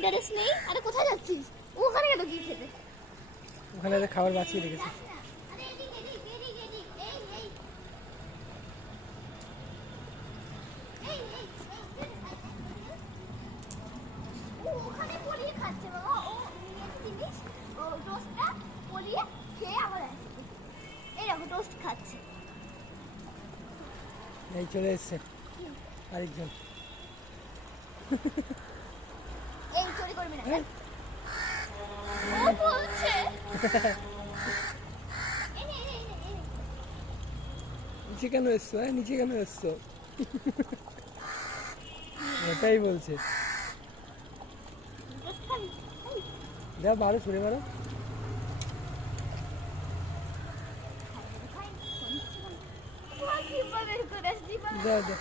Interest নেই। আরে কোথায় যাচ্ছিস? ওখানে কেন কি খেতে? ওখানে খাবার বাঁচিয়ে রেখেছে। আরে এদিক এদিক এদিক এদিক এই এই এই এই ও ওখানে পলিয়ে খাচ্ছে বাবা। ও নিয়েছে জিনিস, ও টোস্টটা পলিয়ে খেয়ে আবার আসছে। এই দেখো টোস্ট খাচ্ছে। এই চলে এসছে আরেকজন। এই চুরি করবি না। ও বলছে নিচে কেন এসছো? নিচে কেন এসছো? ওটাই বলছে। যা মারো, ছুড়ে মারো। যা যা।